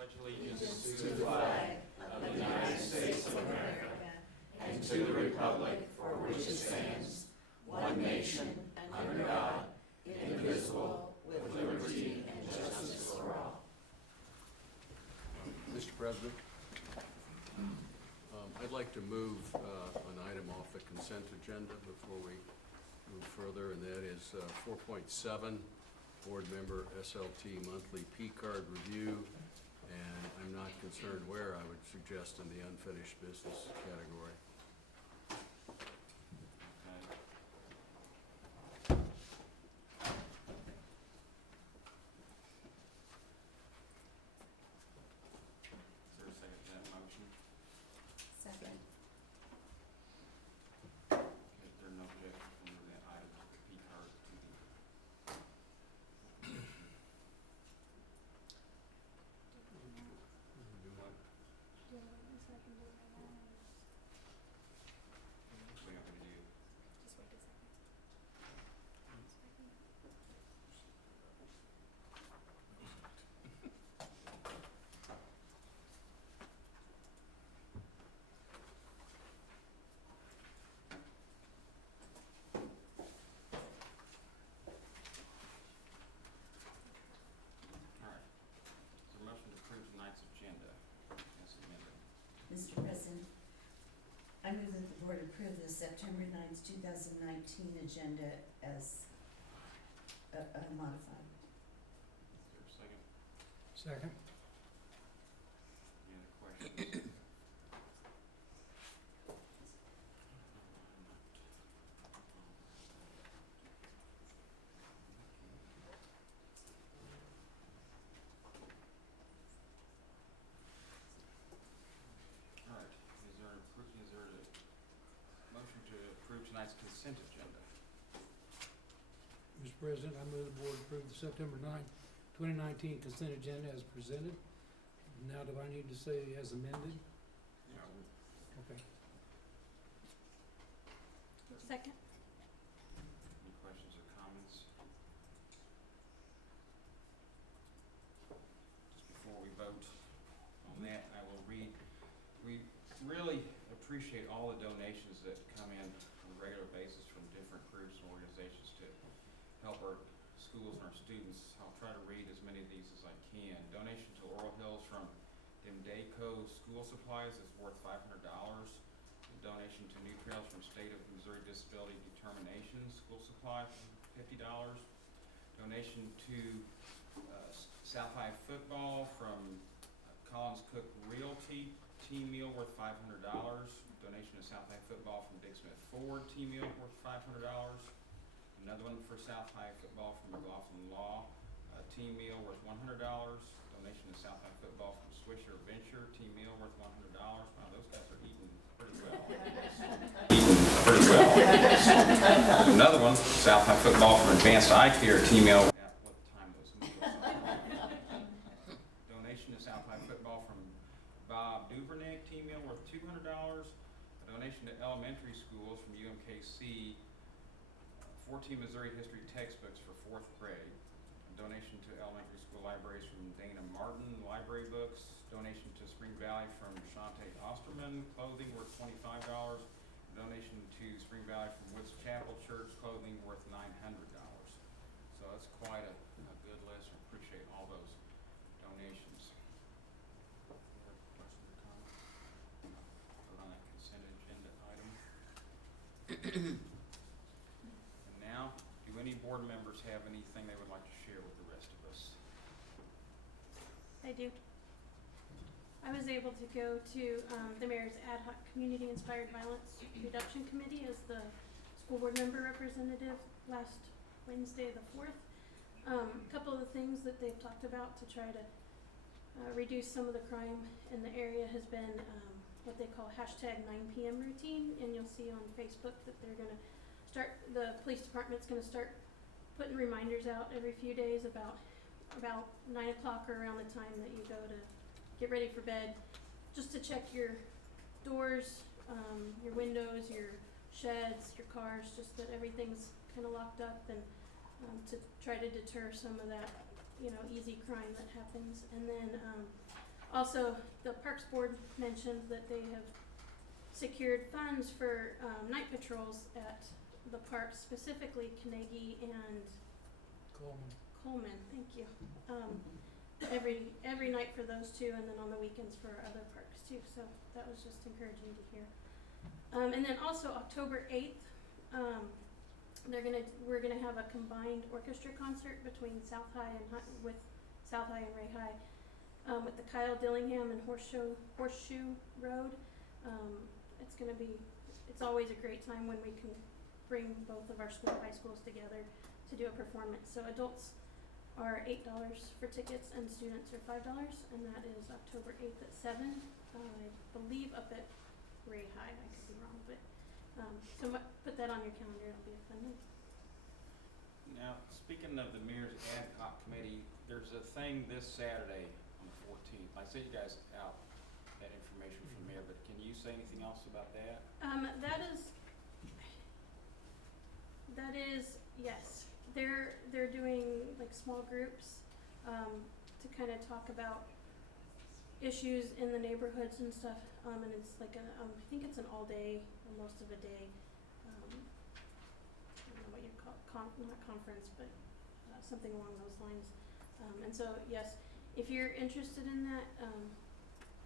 pledge allegiance to the flag of the United States of America and to the republic for which it stands, one nation, under God, indivisible, with liberty and justice for all. Mr. President, I'd like to move an item off the consent agenda before we move further, and that is 4.7, Board Member SLT Monthly P-Card Review, and I'm not concerned where. I would suggest in the unfinished business category. Mr. President, I move that the board approve the September 9th, 2019 agenda as modified. Is there a second? Second. Any other questions? Tonight's consent agenda. Mr. President, I move the board approve the September 9th, 2019 consent agenda as presented. Now do I need to say as amended? Yeah. Okay. Second. Any questions or comments? Just before we vote on that, I will read. We really appreciate all the donations that come in regular basis from different groups and organizations to help our schools and our students. I'll try to read as many of these as I can. Donation to Laurel Hills from Demdeco School Supplies is worth $500. A donation to New Trails from State of Missouri Disability Determination School Supply, $50. Donation to South High Football from Collins Cook Realty team meal worth $500. Donation to South High Football from Dick Smith Ford team meal worth $500. Another one for South High Football from McLaughlin Law team meal worth $100. Donation to South High Football from Swisher Venture team meal worth $100. Wow, those guys are eating pretty well. Another one, South High Football from Advanced Eye Care team meal. At what time those meals are. Donation to South High Football from Bob Duvernick team meal worth $200. A donation to elementary schools from UMKC, 14 Missouri history textbooks for 4th grade. A donation to elementary school libraries from Dana Martin library books. Donation to Spring Valley from Shante Osterman, clothing worth $25. A donation to Spring Valley from Woods Chapel Church, clothing worth $900. So that's quite a good list. I appreciate all those donations. On that consent agenda item. And now, do any board members have anything they would like to share with the rest of us? I do. I was able to go to the mayor's ad hoc community inspired violence reduction committee as the school board member representative last Wednesday the 4th. A couple of the things that they've talked about to try to reduce some of the crime in the area has been what they call hashtag 9 p.m. routine, and you'll see on Facebook that they're going to start, the police department's going to start putting reminders out every few days about 9 o'clock or around the time that you go to get ready for bed, just to check your doors, your windows, your sheds, your cars, just that everything's kind of locked up, and to try to deter some of that, easy crime that happens. And then Also, the Parks Board mentioned that they have secured funds for night patrols at the parks, specifically Carnegie and Coleman, thank you. Every night for those two, and then on the weekends for other parks too, so that was just encouraging to hear. And then also October 8th, we're gonna have a combined orchestra concert between South High and Ray High, with the Kyle Dillingham and Horseshoe Road. It's always a great time when we can bring both of our high schools together to do a performance. So adults are $8 for tickets and students are $5, and that is October 8th at 7, I believe up at Ray High, I could be wrong, but, put that on your calendar, it'll be a fun night. Now, speaking of the Mayor's Ad Hoc Committee, there's a thing this Saturday on the 14th. I sent you guys out that information from there, but can you say anything else about that? That is, yes, they're doing like small groups, to kind of talk about issues in the neighborhoods and stuff, and it's like I think it's an all day, or most of a day, I don't know what you call not conference, but something along those lines. And so, yes, if you're interested in that,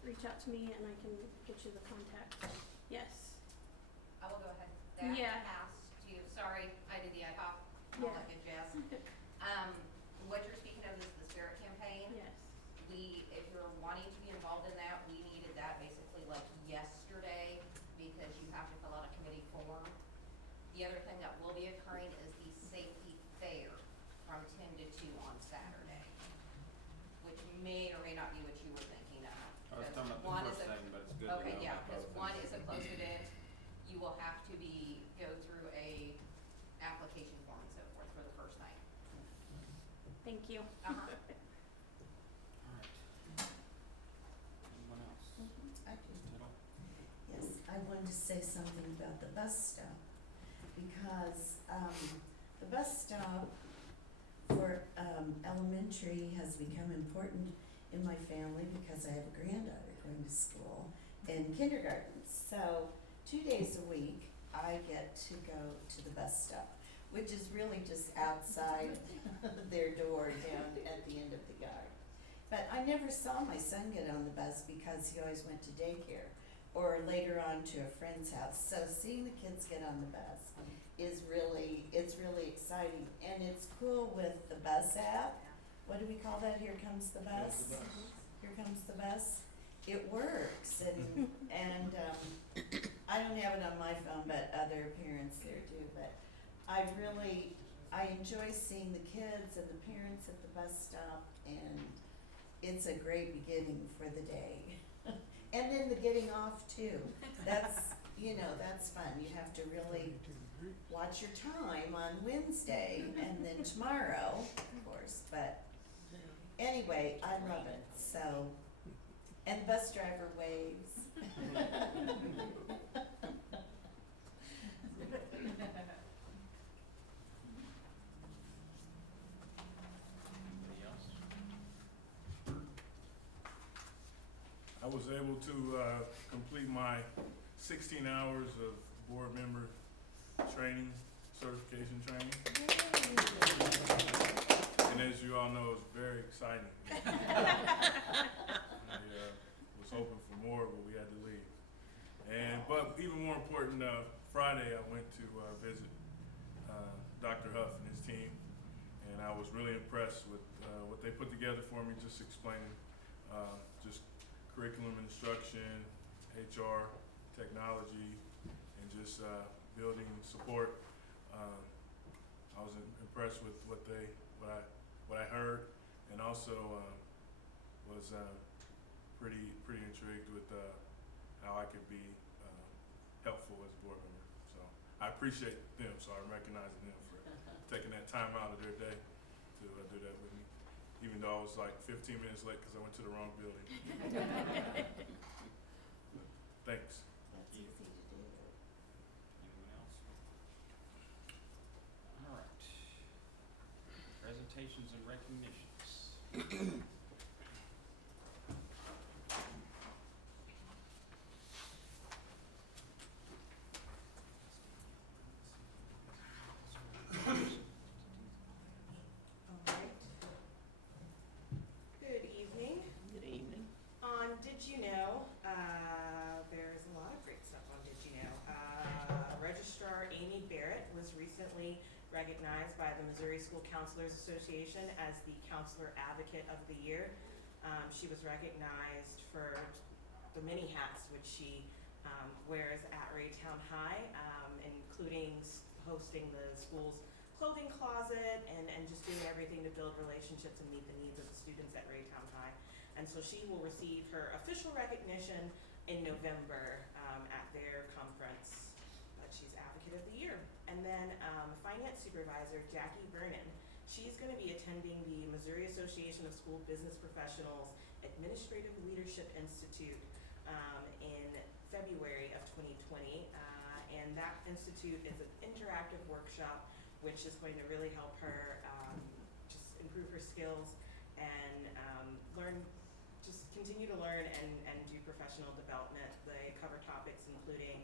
reach out to me and I can get you the contact. Yes. I will go ahead. Yeah. Asked you, sorry, I did the ad hoc. Yeah. I'll let you Jess. What you're speaking of is the Spirit campaign. Yes. If you're wanting to be involved in that, we needed that basically like yesterday because you have to fill out a committee form. The other thing that will be occurring is the safety fair from 10 to 2 on Saturday, which may or may not be what you were thinking of. I was talking about the first thing, but it's good to know Okay, yeah, about because both one things. is a closed event. You will have to go through a application form and so forth for the first night. Thank you. Uh-huh. All right. Anyone else? I do. Tittle? Yes, I wanted to say something about the bus stop, because, the bus stop for, elementary has become important in my family because I have a granddaughter going to school in kindergarten. So 2 days a week, I get to go to the bus stop, which is really just outside their door down at the end of the yard. But I never saw my son get on the bus because he always went to daycare or later on to a friend's house. So seeing the kids get on the bus is it's really exciting. And it's cool with the bus app. What do we call that? Here comes the bus. Here comes the bus. It works, and I don't have it on my phone, but other parents there do. But I enjoy seeing the kids and the parents at the bus stop, and it's a great beginning for the day. And then the getting off too. That's fun. You have to really watch your time on Wednesday and then tomorrow, of course. But anyway, I love it. So, and the bus driver waves. Anybody else? I was able to complete my 16 hours of board member training, certification training. And as you all know, it's very exciting. I was hoping for more, but we had to leave. But even more important, Friday I went to visit Dr. Huff and his team, and I was really impressed with what they put together for me, just explaining just curriculum instruction, HR, technology, and just building support. I was impressed with what I heard, and also was pretty intrigued with how I could be helpful as a board member. So I appreciate them. So I'm recognizing them for taking that time out of their day to do that with me, even though I was like 15 minutes late because I went to the wrong building. Thanks. That's easy to do. Anyone else? All right. Presentations and recognitions. recently recognized by the Missouri School Counselors Association as the Counselor Advocate of the Year. She was recognized for the many hats which she wears at Raytown High, including hosting the school's clothing closet and just doing everything to build relationships and meet the needs of the students at Raytown High. And so she will receive her official recognition in November at their conference, but she's Advocate of the Year. And then Finance Supervisor Jackie Vernon, she's going to be attending the Missouri Association of School Business Professionals Administrative Leadership Institute in February of 2020. And that institute is an interactive workshop which is going to really help her just improve her skills and continue to learn and do professional development. They cover topics including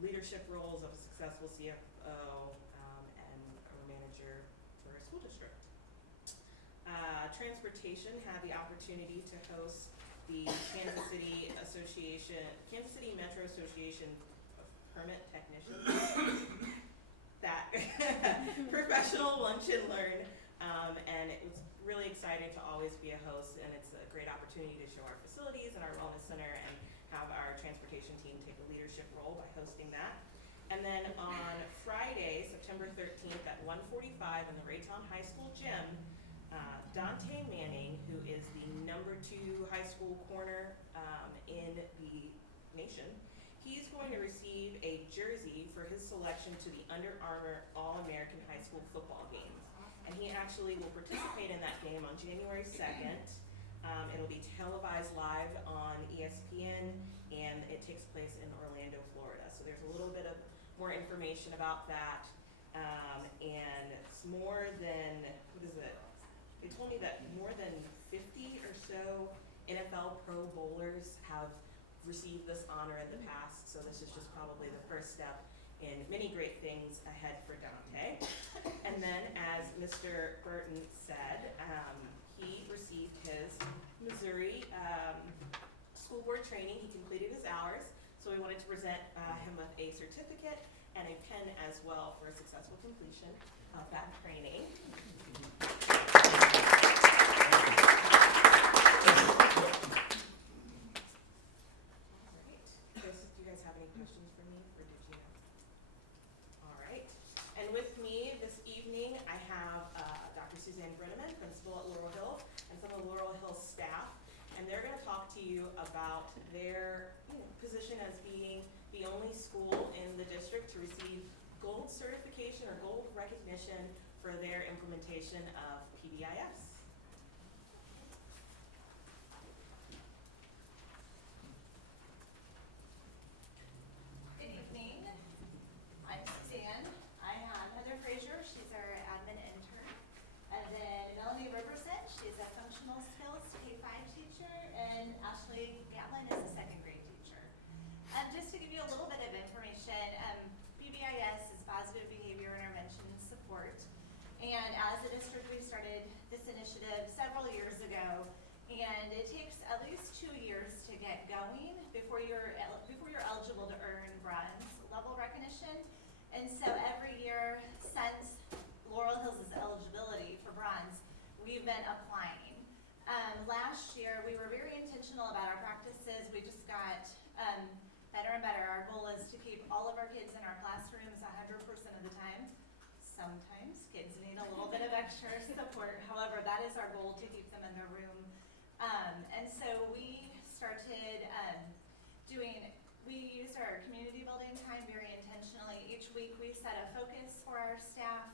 leadership roles of a successful CFO and or manager for a school district. Transportation had the opportunity to host the Kansas City Metro Association of Permit Technicians. That professional lunch and learn, and it was really exciting to always be a host, and it's a great opportunity to show our facilities and our wellness center and have our transportation team take a leadership role by hosting that. And then on Friday, September 13th at 1:45 in the Raytown High School gym, Dante Manning, who is the #2 high school corner in the nation, he's going to receive a jersey for his selection to the Under Armour All-American High School football games. And he actually will participate in that game on January 2nd. It'll be televised live on ESPN, and it takes place in Orlando, Florida. So there's a little bit of more information about that. And it's more than, they told me that more than 50 or so NFL Pro Bowlers have received this honor in the past, so this is just probably the first step in many great things ahead for Dante. And then, as Mr. Burton said, he received his Missouri school board training. He completed his hours, so we wanted to present him with a certificate and a pen as well for a successful completion of that training. About their position as being the only school in the district to receive gold certification or gold recognition for their implementation of PBIS. Good evening. I'm Suzanne. I have Heather Frazier. She's our admin intern. And then Melanie Riverset. She's a functional skills K-5 teacher. And Ashley Gatlin is a second grade teacher. Just to give you a little bit of information, PBIS is Positive Behavior Intervention Support. And as a district, we started this initiative several years ago. And it takes at least 2 years to get going before you're eligible to earn bronze level recognition. And so every year since Laurel Hills' eligibility for bronze, we've been applying. Last year, we were very intentional about our practices. We just got better and better. Our goal is to keep all of our kids in our classrooms 100% of the time. Sometimes kids need a little bit of extra support. However, that is our goal, to keep them in their room. And so we started we used our community building time very intentionally. Each week we set a focus for our staff,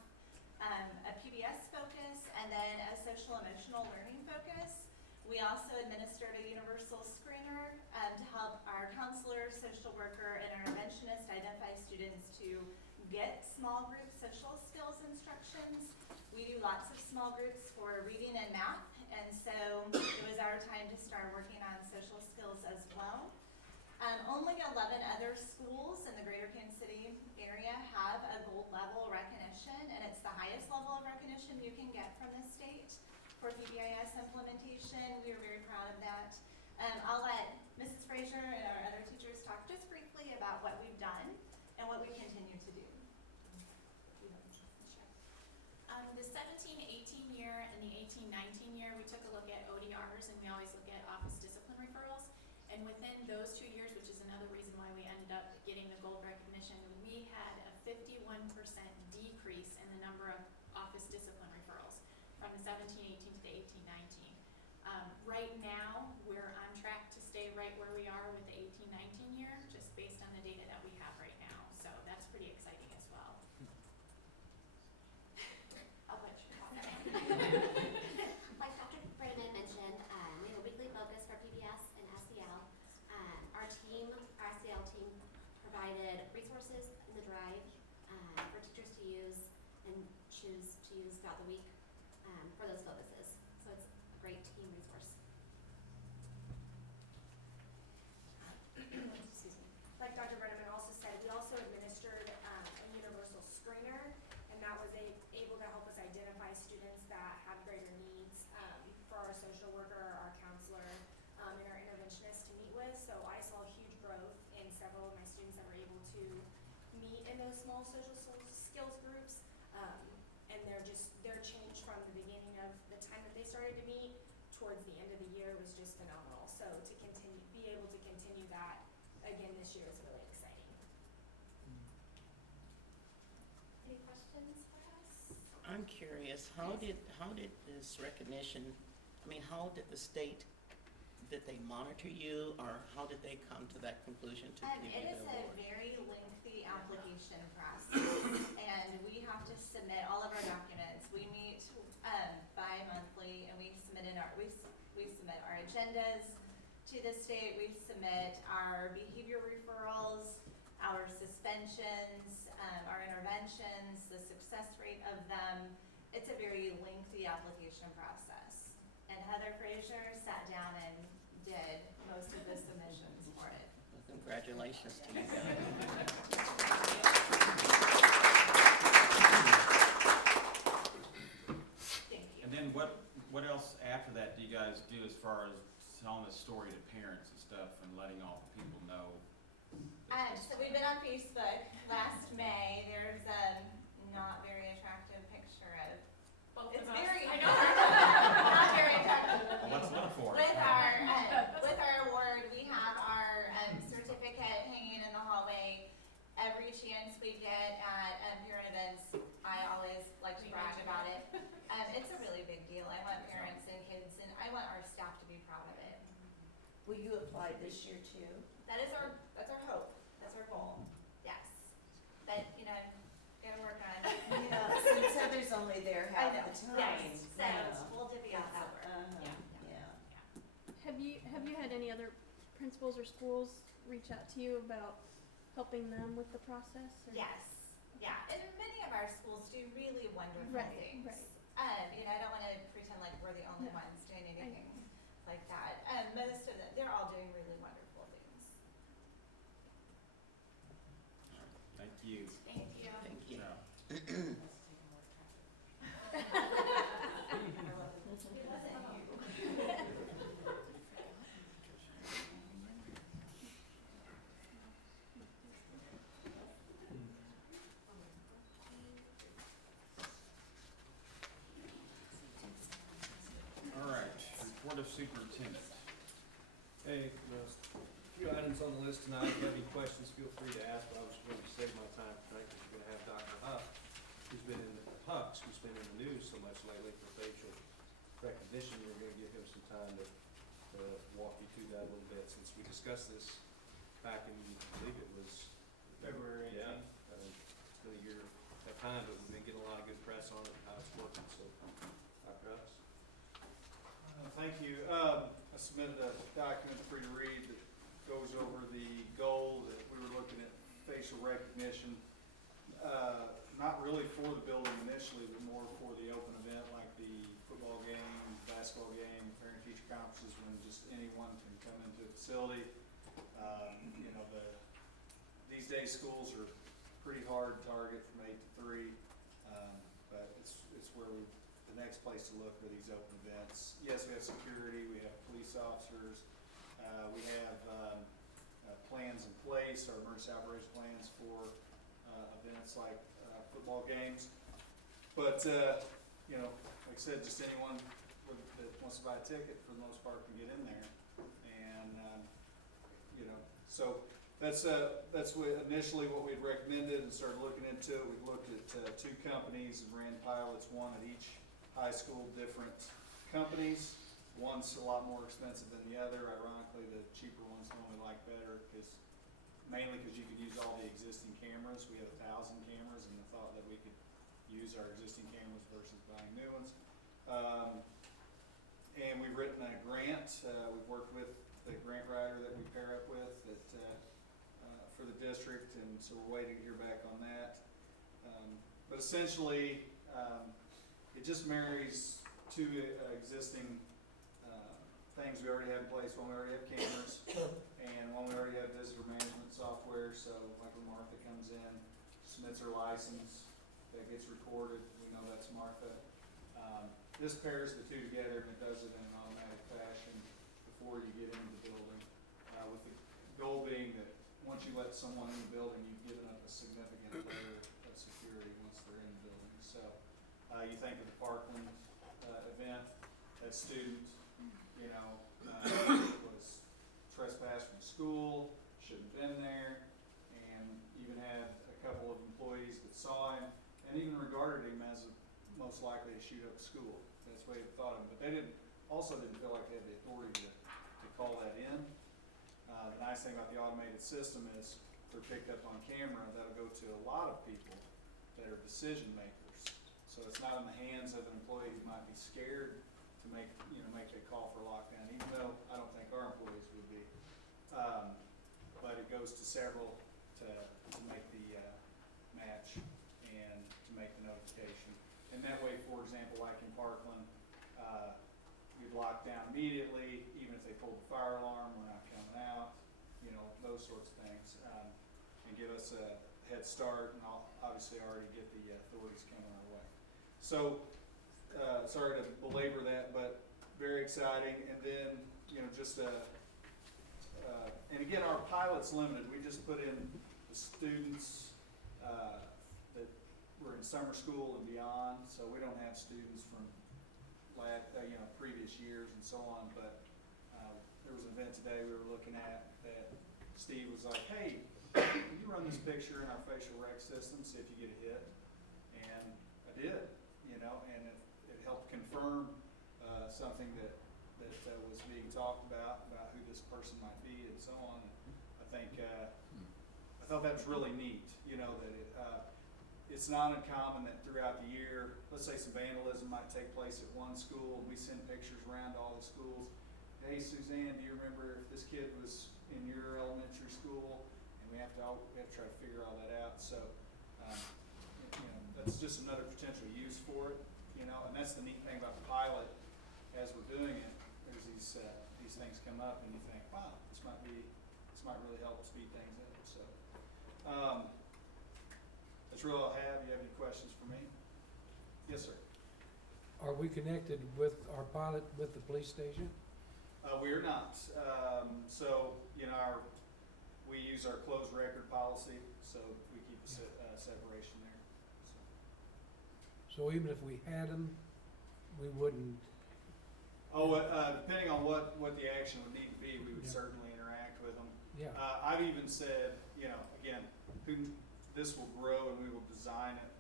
a PBS focus, and then a social emotional learning focus. We also administered a universal screener to help our counselor, social worker, and interventionist identify students to get small group social skills instructions. We do lots of small groups for reading and math, and so it was our time to start working on social skills as well. Only 11 other schools in the greater Kansas City area have a gold level recognition, and it's the highest level of recognition you can get from the state for PBIS implementation. We are very proud of that. I'll let Mrs. Frazier and our other teachers talk just briefly about what we've done and what we continue to do. 18-19 year, we took a look at ODRs, and we always look at office discipline referrals. And within those 2 years, which is another reason why we ended up getting the gold recognition, we had a 51% decrease in the number of office discipline referrals from the 17-18 to the 18-19. Right now, we're on track to stay right where we are with the 18-19 year, just based on the data that we have right now. So that's pretty exciting as well. I'll let you talk. Like Dr. Brenneman mentioned, we have a weekly focus for PBS and SEL. Our SEL team provided resources in the drive for teachers to use and choose to use throughout the week for those focuses. So it's a great team resource. Excuse me. Like Dr. Brenneman also said, we also administered a universal screener, and that was able to help us identify students that have greater needs for our social worker, our counselor, and our interventionist to meet with. So I saw huge growth in several of my students that were able to meet in those small social skills groups, and their change from the beginning of the time that they started to meet towards the end of the year was just phenomenal. So to be able to continue that again this year is really exciting. Any questions for us? I'm curious, how did this recognition, how did the state, did they monitor you, or how did they come to that conclusion to give you It the is award? a very lengthy application process, and we have to submit all of our documents. We meet bi-monthly, and we submit our agendas to the state. We submit our behavior referrals, our suspensions, our interventions, the success rate of them. It's a very lengthy application process, and Heather Frazier sat down and did most of the submissions for it. Well, congratulations to you guys. Thank you. And then what else after that do you guys do as far as telling the story to parents and stuff and letting all the people know? So we've been on Facebook last May. There's a not very attractive picture of Both it's of us. very I know. not very attractive. Well, let's look for it. With our award, we have our certificate hanging in the hallway. Every chance we get at parent events, I always like to brag about it. It's a really big deal. I want parents and kids, and I want our staff to be proud of it. Will you apply this year too? That's our hope. That's our goal. Yes. But gotta work on it. Yeah, since Heather's only there I half know. the time. Yes. So Yeah. we'll divvy out that work. Uh-huh, Yeah. yeah. Have you had any other principals or schools reach out to you about helping them with the process? Or? Yes. Yeah. And many of our schools do really wonderful Right, things. right. I don't want to pretend like we're the only No. ones doing anything like that. Most of them, they're all doing really wonderful things. Thank you. Thank you. Thank you. Yeah. All right, report of superintendent. Hey, a few items on the list tonight. If you have any questions, feel free to ask, but I was going to save my time tonight because we're going to have Dr. Huff, who's been in the news so much lately for facial recognition. We're going to give him some time to walk you through that a little bit, since we discussed this back in, I believe it was February 18th. Yeah, it's been a year at time, but we've been getting a lot of good press on it, how it's working, so, Dr. Huff. Thank you. I submitted a document for you to read that goes over the goal that we were looking at facial recognition. Not really for the building initially, but more for the open event like the football game, basketball game, parent-teacher conferences, when just anyone can come into the facility. These days schools are pretty hard target from 8 to 3, but it's where the next place to look are these open events. Yes, we have security, we have police officers, we have plans in place, our emergency operations plans for events like football games. But you know, like I said, just anyone that wants to buy a ticket, for the most part, can get in there. And, you know, so that's initially what we'd recommended and started looking into it. We looked at 2 companies and ran pilots, one at each high school, different companies. One's a lot more expensive than the other. Ironically, the cheaper one's the one we like better, mainly because you could use all the existing cameras. We have 1,000 cameras, and the thought that we could use our existing cameras versus buying new ones. And we've written a grant. We've worked with the grant writer that we pair up with for the district, and so we're waiting to hear back on that. But essentially, it just marries 2 existing things we already have in place. One, we already have cameras, and one, we already have visitor management software. So like when Martha comes in, submits her license, that gets recorded, we know that's Martha. This pairs the 2 together, and it does it in an automatic fashion before you get into the building, with the goal being that once you let someone in the building, you've given up a significant layer of security once they're in the building. So you think of the Parkland event, that student, you know, was trespassed from school, shouldn't have been there, and even had a couple of employees that saw him and even regarded him as most likely to shoot up a school. That's the way they thought of him. But they also didn't feel like they had the authority to call that in. The nice thing about the automated system is they're picked up on camera. That'll go to a lot of people that are decision makers. So it's not in the hands of an employee who might be scared to make that call for lockdown, even though I don't think our employees would be. But it goes to several to make the match and to make the notification. And that way, for example, like in Parkland, we'd lock down immediately. Even if they pulled the fire alarm, we're not coming out. You know, those sorts of things, and give us a head start, and I'll obviously already get the authorities coming our way. So, sorry to belabor that, but very exciting. And then, you know, just and again, our pilot's limited. We just put in the students that were in summer school and beyond, so we don't have students from previous years and so on. But there was an event today we were looking at that Steve was like, "Hey, can you run this picture in our facial rec system, see if you get a hit?" And I did, you know, and it helped confirm something that was being talked about who this person might be and so on. And I think I thought that was really neat, you know, that it's not uncommon that throughout the year, let's say some vandalism might take place at one school, and we send pictures around to all the schools. "Hey, Suzanne, do you remember if this kid was in your elementary school?" And we have to try to figure all that out. So, you know, that's just another potential use for it, you know. And that's the neat thing about the pilot. As we're doing it, there's these things come up, and you think, "Wow, this might really help speed things up." So, that's really all I have. You have any questions for me? Yes, sir. Are we connected with our pilot with the police station? We are not. So, you know, we use our closed record policy, so we keep a separation there. So even if we had them, we wouldn't. Depending on what the action would need to be, we would Yeah. certainly interact with them. Yeah. I've even said, you know, again, this will grow and we will design it,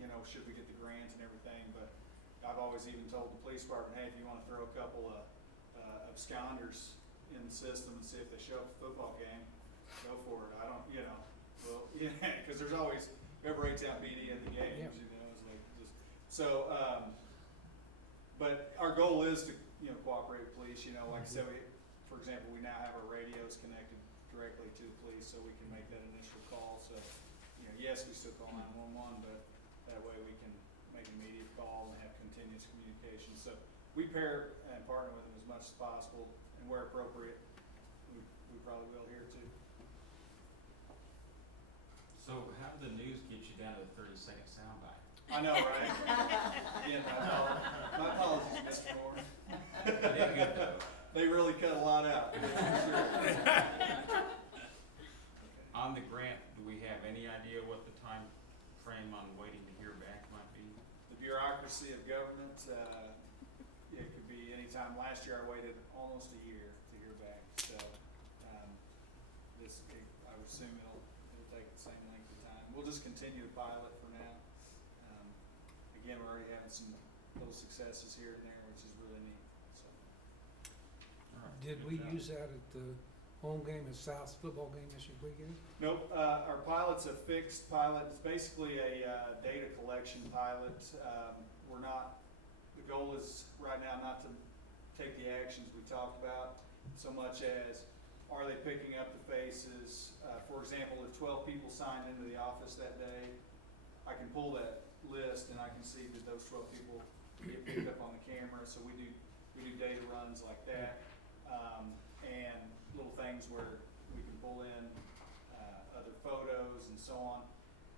you know, should we get the grant and everything. But I've always even told the police department, "Hey, if you want to throw a couple of absconders in the system and see if they show up at the football game, go for it." I don't, you know, well, yeah, because there's always whoever rates out BD at the games, Yeah. you know, it's like just so. But our goal is to, you know, cooperate with police. You know, like I said, for example, we now have our radios connected directly to the police, so we can make that initial call. So, you know, yes, we still call 911, but that way we can make an immediate call and have continuous communication. So we pair and partner with them as much as possible, and where appropriate, we probably will here too. So how did the news get you down to the 30-second soundbite? I know, right? Again, my apologies, Mr. Moore. You did good though. They really cut a lot out. On the grant, do we have any idea what the time frame on waiting to hear back might be? The bureaucracy of government, it could be anytime. Last year I waited almost a year to hear back, so, I would assume it'll take the same length of time. We'll just continue to pilot for now. Again, we're already having some little successes here and there, which is really neat, so. All right, Did good we job. use that at the home game, at South's football game this weekend? Nope, our pilot's a fixed pilot. It's basically a data collection pilot. The goal is right now not to take the actions we talked about so much as, are they picking up the faces? For example, if 12 people signed into the office that day, I can pull that list and I can see that those 12 people get picked up on the camera. So we do data runs like that, and little things where we can pull in other photos and so on.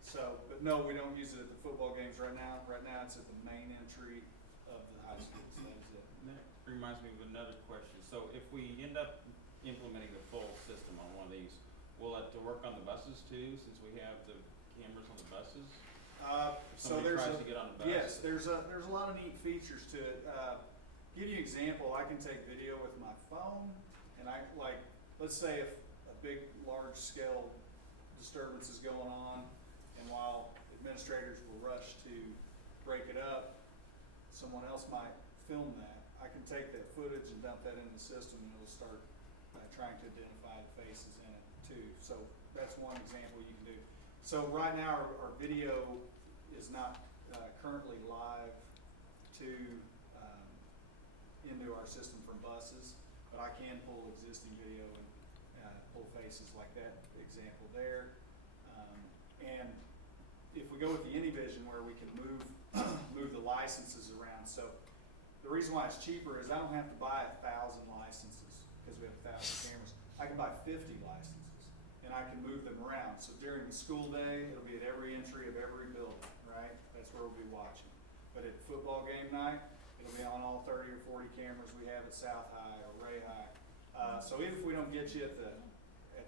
So, but no, we don't use it at the football games right now. Right now it's at the main entry of the high school, so that is it. And that reminds me of another question. So if we end up implementing the full system on one of these, will it work on the buses too, since we have the cameras on the buses? If So somebody there's tries to get on the bus? yes, there's a lot of neat features to it. Give you an example, I can take video with my phone, and let's say if a big, large scale disturbance is going on, and while administrators will rush to break it up, someone else might film that. I can take that footage and dump that in the system, and it'll start trying to identify the faces in it too. So that's one example you can do. So right now our video is not currently live into our system from buses, but I can pull existing video and pull faces like that example there. And if we go with the AnyVision where we can move the licenses around, so the reason why it's cheaper is I don't have to buy 1,000 licenses because we have 1,000 cameras. I can buy 50 licenses and I can move them around. So during the school day, it'll be at every entry of every building, right? That's where we'll be watching. But at football game night, it'll be on all 30 or 40 cameras we have at South High or Ray High. So even if we don't get you at the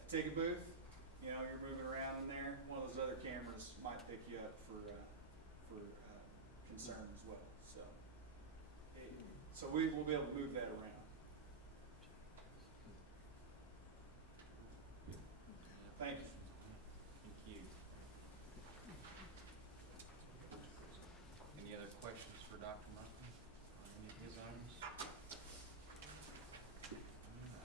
ticket booth, you know, you're moving around in there, one of those other cameras might pick you up for concern as well. So we will be able to move that around. Thank you. Thank you. Any other questions for Dr. Murphy on any of his items? All right.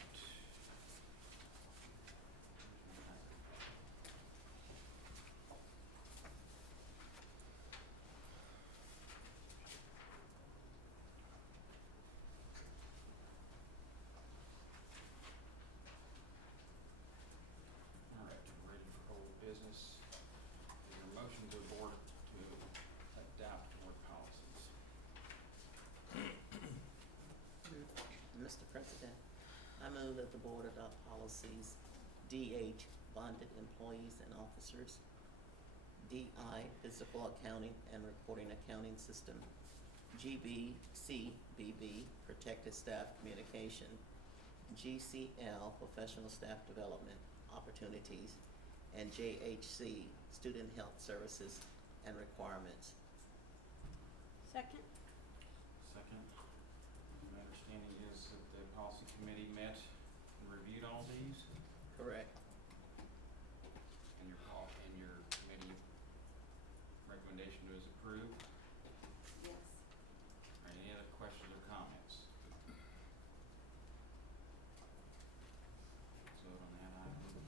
All right, we're ready for old business. Is there a motion to the board to adopt board policies? Mr. President, I move that the board adopt policies DH, bonded employees and officers, DI, physical accounting and reporting accounting system, GBCBB, protected staff communication, GCL, professional staff development opportunities, and JHC, student health services and requirements. Second? Second. My understanding is that the policy committee met and reviewed all these, Correct. and your committee recommendation is approved. Yes. All right, any other questions or comments? Let's vote on that item.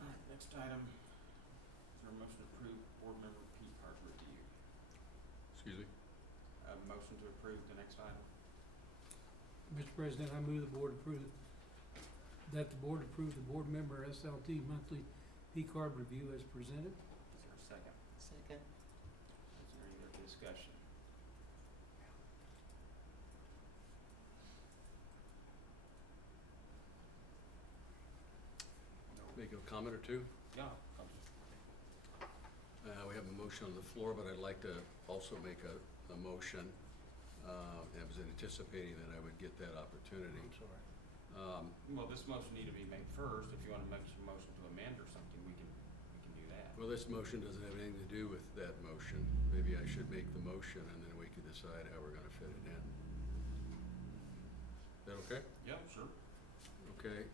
All right, next item, is there a motion to approve board member P card review? Excuse me? A motion to approve the next item? Mr. President, I move the board approve, that the board approve the board member SLT monthly P card review as presented. Is there a second? Second. Is there any other discussion? Make a comment or two? Yeah. We have have a motion on the floor, but I'd like to also make a motion. I was anticipating that I would get that opportunity. I'm sorry. Well, this motion need to be made first. If you want to make a motion to amend or something, we can do that. Well, this motion doesn't have anything to do with that motion. Maybe I should make the motion and then we can decide how we're gonna fit it in. Is that okay? Yeah, sure. Okay,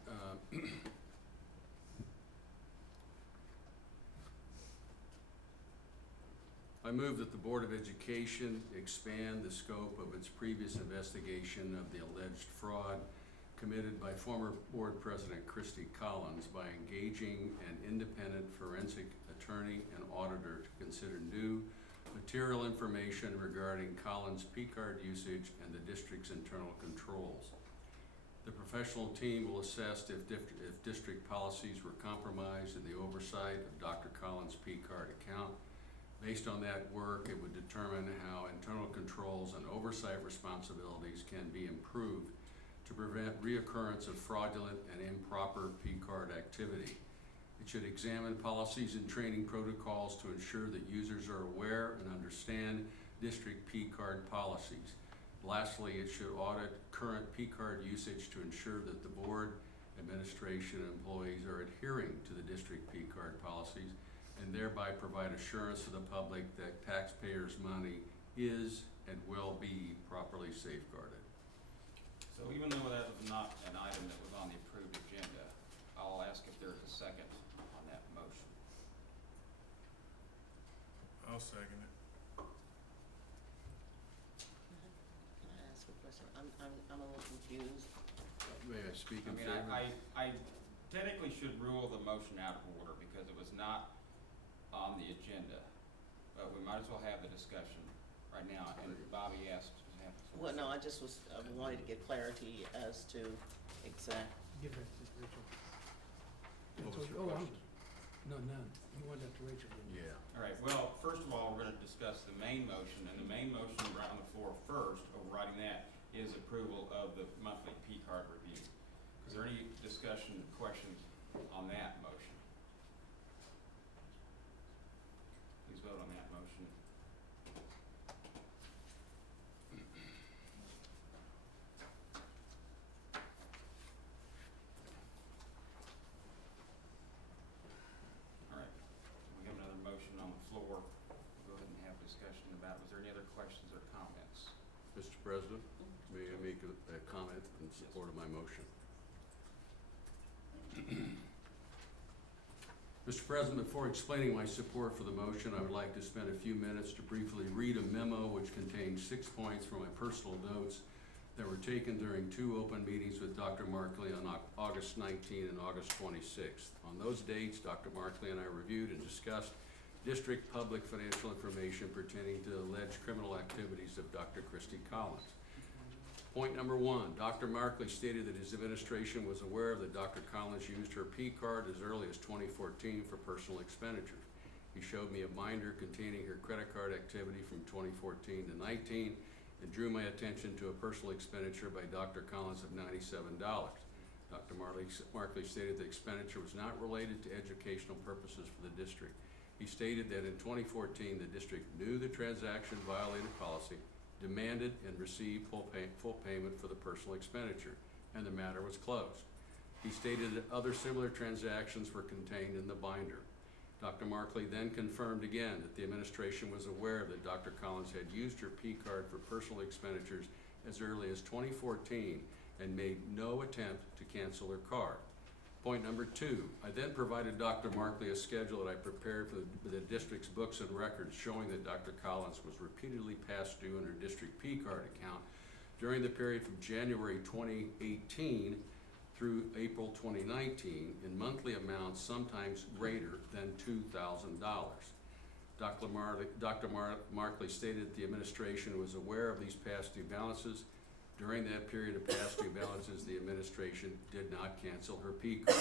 I move that the Board of Education expand the scope of its previous investigation of the alleged fraud committed by former Board President Christy Collins by engaging an independent forensic attorney and auditor to consider new material information regarding Collins' P-card usage and the district's internal controls. The professional team will assess if district policies were compromised in the oversight of Dr. Collins' P-card account. Based on that work, it would determine how internal controls and oversight responsibilities can be improved to prevent reoccurrence of fraudulent and improper P-card activity. It should examine policies and training protocols to ensure that users are aware and understand district P-card policies. Lastly, it should audit current P-card usage to ensure that the board, administration, and employees are adhering to the district P-card policies and thereby provide assurance to the public that taxpayers' money is and will be properly safeguarded. So even though that was not an item that was on the approved agenda, I'll ask if there's a second on that motion. I'll second it. Can I ask a question? I'm a little confused. May I speak I in mean, favor? I technically should rule the motion out of order because it was not on the agenda. But we might as well have the discussion right now, and Bobby asked to have the floor. Well, no, I just was, I wanted to get clarity as to exact, Give that to Rachel. What was your Oh, I'm- question? No, none. You wanted that to Rachel, didn't you? Yeah. All right, well, first of all, we're gonna discuss the main motion, and the main motion right on the floor first, overriding that, is approval of the monthly P-card review. Is there any discussion, questions on that motion? Please vote on that motion. All right, we have another motion on the floor. We'll go ahead and have discussion about it. Was there any other questions or comments? Mr. President, may I make a comment in support of my motion? Mr. President, before explaining my support for the motion, I would like to spend a few minutes to briefly read a memo which contains 6 points from my personal notes that were taken during 2 open meetings with Dr. Markley on August 19 and August 26th. On those dates, Dr. Markley and I reviewed and discussed district public financial information pertaining to the alleged criminal activities of Dr. Christy Collins. Point number 1, Dr. Markley stated that his administration was aware that Dr. Collins used her P-card as early as 2014 for personal expenditures. He showed me a binder containing her credit card activity from 2014 to 19 and drew my attention to a personal expenditure by Dr. Collins of $97. Dr. Markley stated the expenditure was not related to educational purposes for the district. He stated that in 2014, the district knew the transaction violated policy, demanded and received full payment for the personal expenditure, and the matter was closed. He stated that other similar transactions were contained in the binder. Dr. Markley then confirmed again that the administration was aware that Dr. Collins had used her P-card for personal expenditures as early as 2014 and made no attempt to cancel her card. Point number 2, I then provided Dr. Markley a schedule that I prepared for the district's books and records showing that Dr. Collins was repeatedly past due on her district P-card account during the period from January 2018 through April 2019 in monthly amounts sometimes greater than $2,000. Dr. Markley stated that the administration was aware of these past due balances. During that period of past due balances, the administration did not cancel her P-card.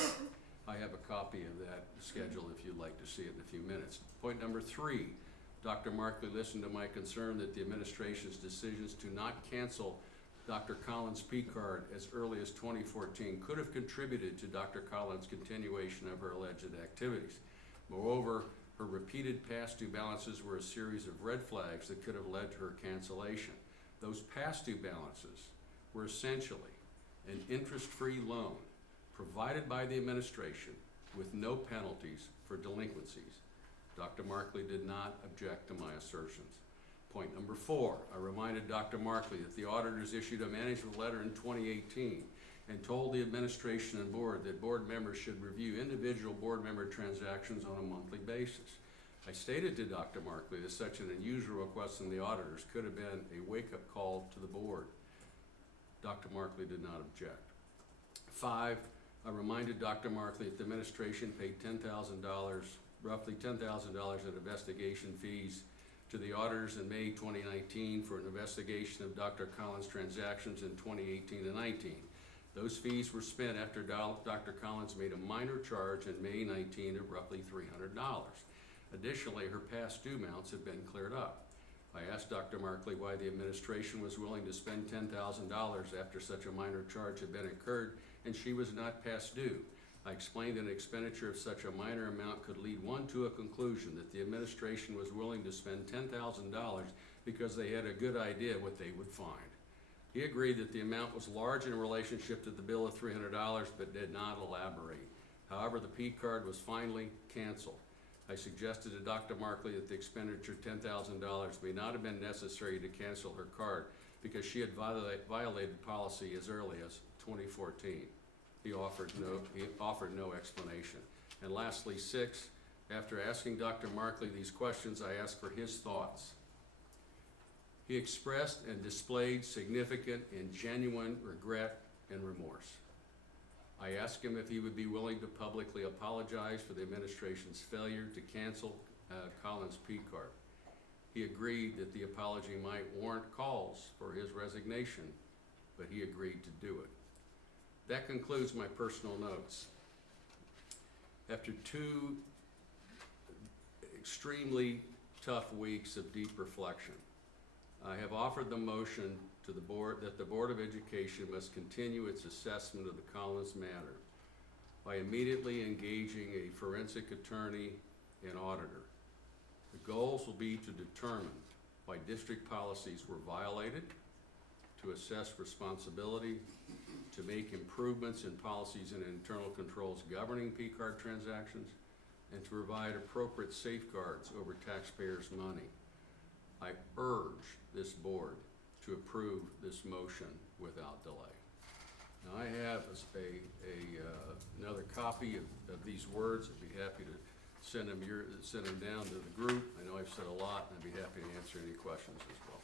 I have a copy of that schedule if you'd like to see it in a few minutes. Point number 3, Dr. Markley listened to my concern that the administration's decisions to not cancel Dr. Collins' P-card as early as 2014 could have contributed to Dr. Collins' continuation of her alleged activities. Moreover, Her repeated past due balances were a series of red flags that could have led to her cancellation. Those past due balances were essentially an interest-free loan provided by the administration with no penalties for delinquencies. Dr. Markley did not object to my assertions. Point number 4, I reminded Dr. Markley that the auditors issued a management letter in 2018 and told the administration and board that board members should review individual board member transactions on a monthly basis. I stated to Dr. Markley that such an unusual request from the auditors could have been a wake-up call to the board. Dr. Markley did not object. 5, I reminded Dr. Markley that the administration paid $10,000, roughly $10,000 in investigation fees to the auditors in May 2019 for an investigation of Dr. Collins' transactions in 2018 and 19. Those fees were spent after Dr. Collins made a minor charge in May 19 of roughly $300. Additionally, her past due amounts have been cleared up. I asked Dr. Markley why the administration was willing to spend $10,000 after such a minor charge had been incurred and she was not past due. I explained that an expenditure of such a minor amount could lead one to a conclusion that the administration was willing to spend $10,000 because they had a good idea what they would find. He agreed that the amount was large in relationship to the bill of $300, but did not elaborate. However, the P card was finally canceled. I suggested to Dr. Markley that the expenditure of $10,000 may not have been necessary to cancel her card because she had violated policy as early as 2014. He offered no explanation. And lastly, 6, after asking Dr. Markley these questions, I asked for his thoughts. He expressed and displayed significant and genuine regret and remorse. I asked him if he would be willing to publicly apologize for the administration's failure to cancel Collins' P card. He agreed that the apology might warrant calls for his resignation, but he agreed to do it. That concludes my personal notes. After 2 extremely tough weeks of deep reflection, I have offered the motion to the board that the Board of Education must continue its assessment of the Collins matter by immediately engaging a forensic attorney and auditor. The goals will be to determine why district policies were violated, to assess responsibility, to make improvements in policies and internal controls governing P-card transactions, and to provide appropriate safeguards over taxpayers' money. I urge this board to approve this motion without delay. Now I have another copy of these words. I'd be happy to send them down to the group. I know I've said a lot, and I'd be happy to answer any questions as well.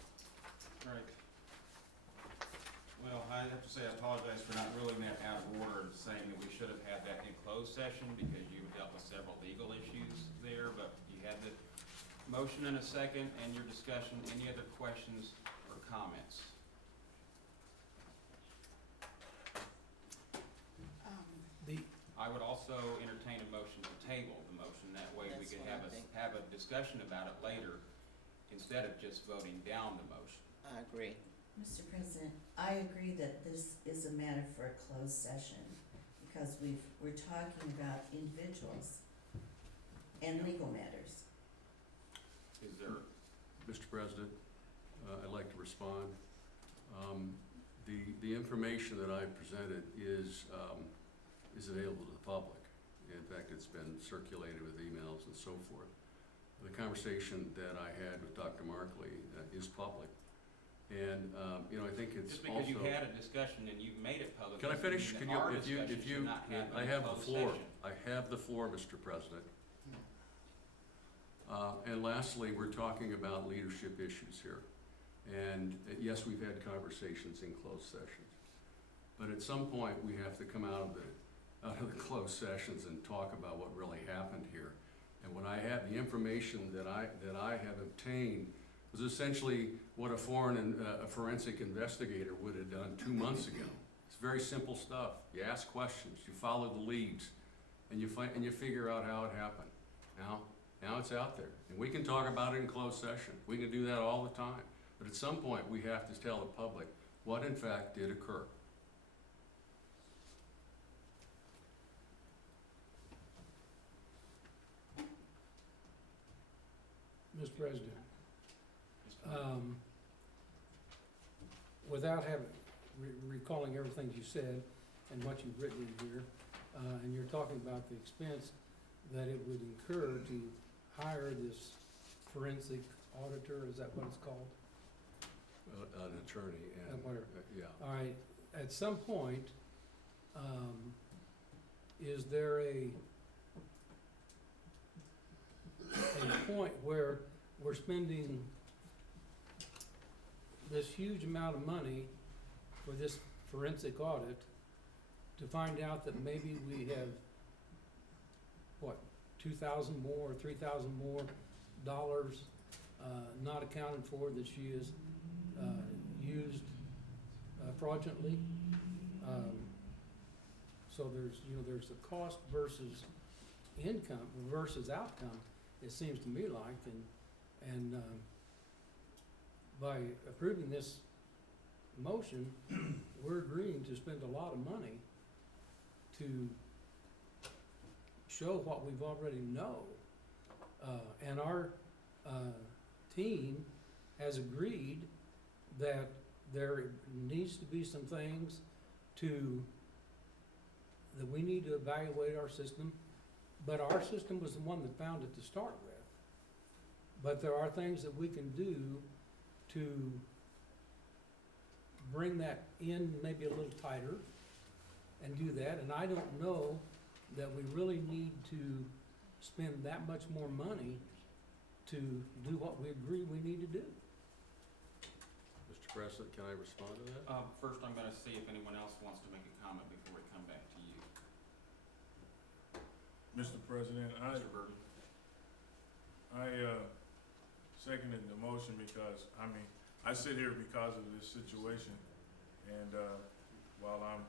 Right. Well, I have to say I apologize for not ruling that out of order and saying that we should have had that in closed session because you dealt with several legal issues there, but you had the motion and a second and your discussion. Any other questions or comments? I would also entertain a motion to table the motion. That way we could have a discussion about it later instead of just voting down the motion. I agree. Mr. President, I agree that this is a matter for a closed session because we're talking about individuals and legal matters. Is there? Mr. President, I'd like to respond. The information that I presented is available to the public. In fact, it's been circulated with emails and so forth. The conversation that I had with Dr. Markley is public. And, I think it's just because also. You had a discussion and you've made it public. Can I finish? Can you, if you, I have the floor. Session. I have the floor, Mr. President. And lastly, we're talking about leadership issues here. And yes, we've had conversations in closed sessions. But at some point, we have to come out of the closed sessions and talk about what really happened here. And when I have the information that I have obtained was essentially what a forensic investigator would have done 2 months ago. It's very simple stuff. You ask questions, you follow the leads, and you figure out how it happened. Now it's out there, and we can talk about it in closed session. We can do that all the time. But at some point, we have to tell the public what in fact did occur. Mr. President, without having, recalling everything you said and what you've written in here, and you're talking about the expense that it would incur to hire this forensic auditor, is that what it's called? An attorney and, Whatever. yeah. All right, at some point, is there a point where we're spending this huge amount of money for this forensic audit to find out that maybe we have, what, 2,000 more or 3,000 more dollars not accounted for that she has used fraudulently? So there's, you know, there's the cost versus income versus outcome, it seems to me like, and by approving this motion, we're agreeing to spend a lot of money to show what we've already know. And our team has agreed that there needs to be some things that we need to evaluate our system, but our system was the one that found it to start with. But there are things that we can do to bring that in maybe a little tighter and do that, and I don't know that we really need to spend that much more money to do what we agree we need to do. Mr. President, can I respond to that? First, I'm gonna see if anyone else wants to make a comment before we come back to you. Mr. President, Mr. Burton? I seconded the motion because, I mean, I sit here because of this situation, and while I'm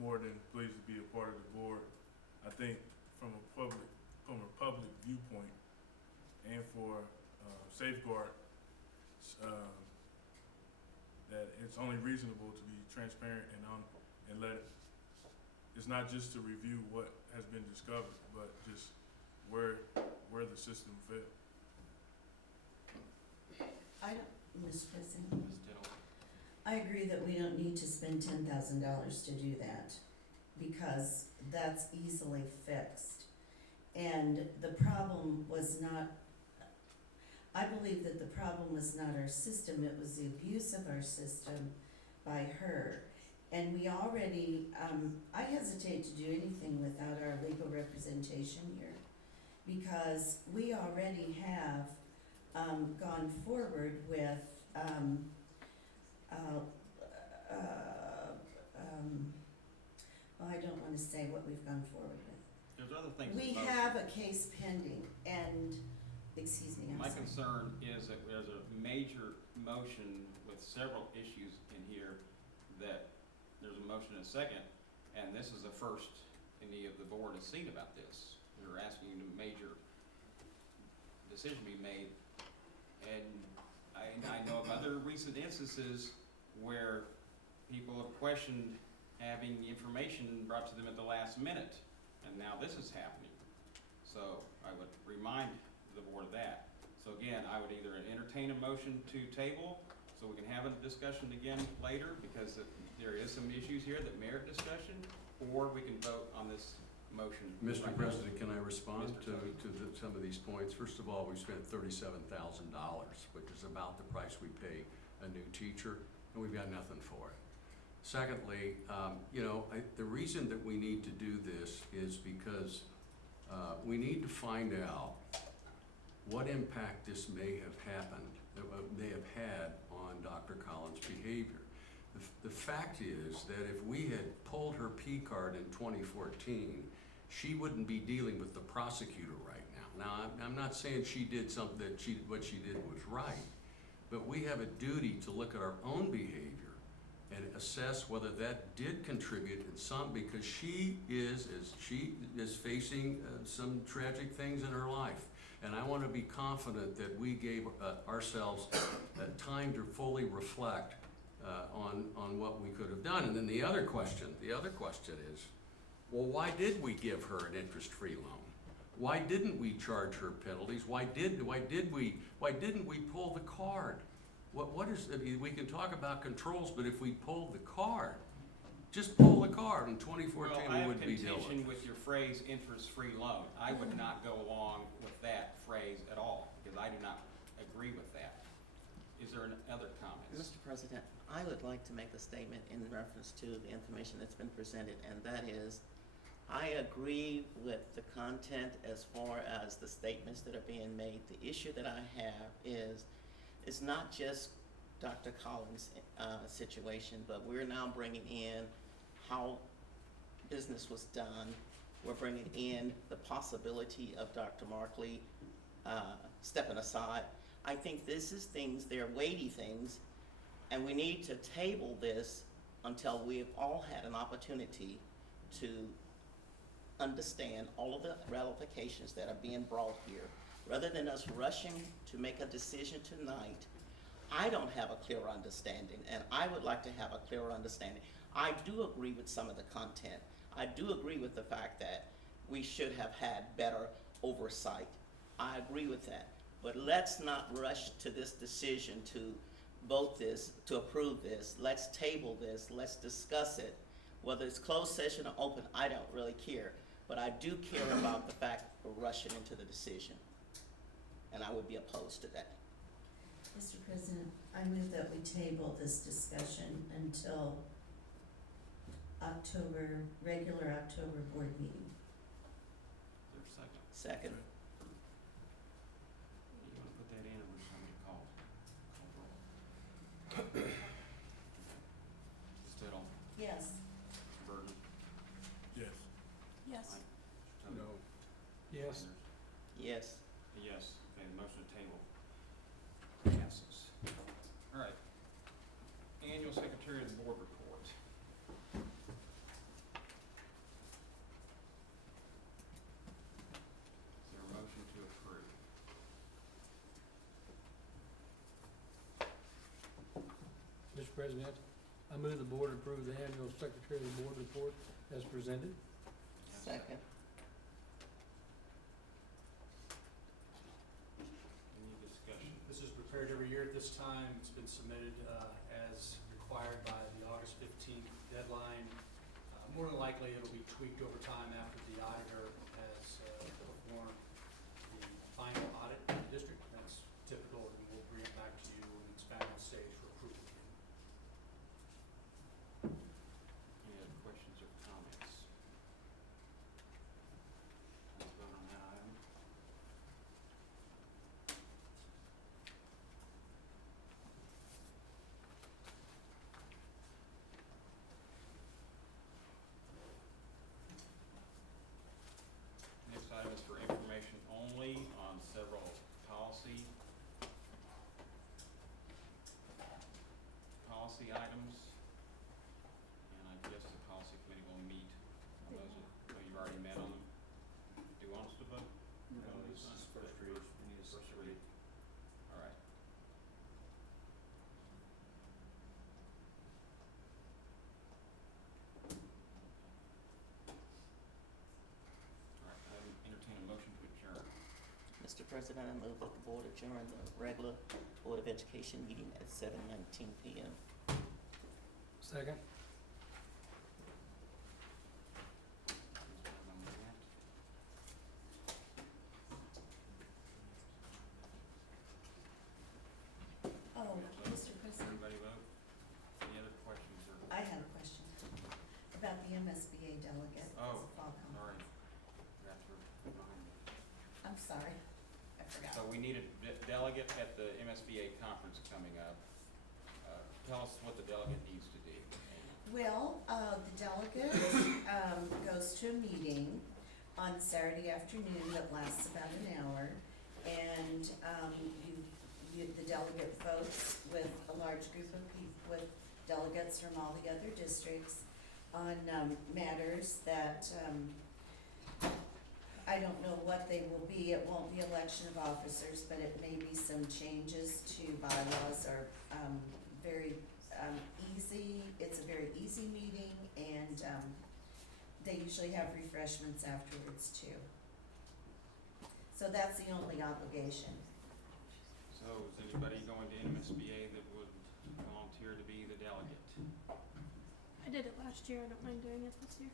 more than pleased to be a part of the board, I think from a public viewpoint and for safeguard, that it's only reasonable to be transparent and let it, it's not just to review what has been discovered, but just where the system failed. Mr. President, Ms. Tittle? I agree that we don't need to spend $10,000 to do that, because that's easily fixed. And the problem was not, I believe that the problem was not our system, it was the abuse of our system by her. And we already, I hesitate to do anything without our legal representation here, because we already have gone forward with well, I don't wanna say what we've gone forward with. There's other things. We in the have motion. a case pending, and, excuse me, I'm My sorry. concern is that there's a major motion with several issues in here that there's a motion and a second, and this is the first any of the board has seen about this. We're asking a major decision be made, and I know of other recent instances where people have questioned having the information brought to them at the last minute, and now this is happening. So I would remind the board of that. So again, I would either entertain a motion to table, so we can have a discussion again later, because there is some issues here that merit discussion, or we can vote on this motion. Mr. right now. President, can I respond Mr. to some of these points? First of all, we spent $37,000, which is about the price we pay a new teacher, and we've got nothing for it. Secondly, the reason that we need to do this is because we need to find out what impact this may have had on Dr. Collins' behavior. The fact is that if we had pulled her P card in 2014, she wouldn't be dealing with the prosecutor right now. Now, I'm not saying she did something what she did was right, but we have a duty to look at our own behavior and assess whether that did contribute in some, because she is facing some tragic things in her life. And I want to be confident that we gave ourselves time to fully reflect on what we could have done. And then the other question is, well, why did we give her an interest-free loan? Why didn't we charge her penalties? Why didn't we pull the card? What is, I mean, we can talk about controls, but if we pulled the card, just pull the card in 2014, we would be Well, I have dealing. contention with your phrase interest-free loan. I would not go along with that phrase at all, because I do not agree with that. Is there other comments? Mr. President, I would like to make a statement in reference to the information that's been presented, and that is, I agree with the content as far as the statements that are being made. The issue that I have is, it's not just Dr. Collins' situation, but we're now bringing in how business was done. We're bringing in the possibility of Dr. Markley stepping aside. I think this is things, they're weighty things, and we need to table this until we've all had an opportunity to understand all of the ramifications that are being brought here. Rather than us rushing to make a decision tonight, I don't have a clear understanding, and I would like to have a clearer understanding. I do agree with some of the content. I do agree with the fact that we should have had better oversight. I agree with that. But let's not rush to this decision to vote this, to approve this. Let's table this, let's discuss it. Whether it's closed session or open, I don't really care. But I do care about the fact we're rushing into the decision. And I would be opposed to that. Mr. President, I move that we table this discussion until regular October board meeting. Is there a second? Second. You wanna put that in, or would somebody call roll? Stidham, Yes. Burton, Yes. Yes. Tony, No. Yes. Sanders. Yes. Yes, okay, the motion to table passes. All right. Annual Secretary of the Board report. Is there a motion to approve? Mr. President, I move the board approve the annual Secretary of the Board report as presented. Second. Any discussion? This is prepared every year at this time. It's been submitted as required by the August 15th deadline. More than likely, it'll be tweaked over time after the auditor has performed the final audit in the district. That's typical, and we'll bring it back to you when it's final stage for approval. Any other questions or comments? Let's vote on that item. Next item is for information only on several policy items. And I guess the policy committee will meet on those, you've already met on them. Do you want us to vote? No, this is first read. We need a First second read. All right. All right, I entertain a motion to adjourn. Mr. President, I move that the board adjourn the regular Board of Education meeting at 7:19 p.m. Second. Oh, Mr. President, Everybody vote? Any other questions or? I had a question about the MSBA delegate. Oh, Qualcomm. sorry. Forgot to remind me. I'm sorry, I forgot. So we need a delegate at the MSBA conference coming up. Tell us what the delegate needs to do. Well, the delegate, goes to a meeting on Saturday afternoon that lasts about an hour. And, the delegate votes with a large group of with delegates from all the other districts on, matters that, I don't know what they will be. It won't be election of officers, but it may be some changes to bylaws or, very, easy. It's a very easy meeting, and, they usually have refreshments afterwards too. So that's the only obligation. So is anybody going to NMSBA that would volunteer to be the delegate? I did it last year, I don't mind doing it this year.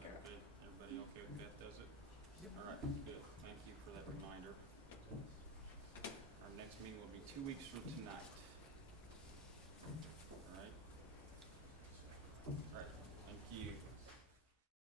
Okay. Everybody okay with that, does it? Yep. All right, good. Thank you for that reminder. Our next meeting will be 2 weeks from tonight.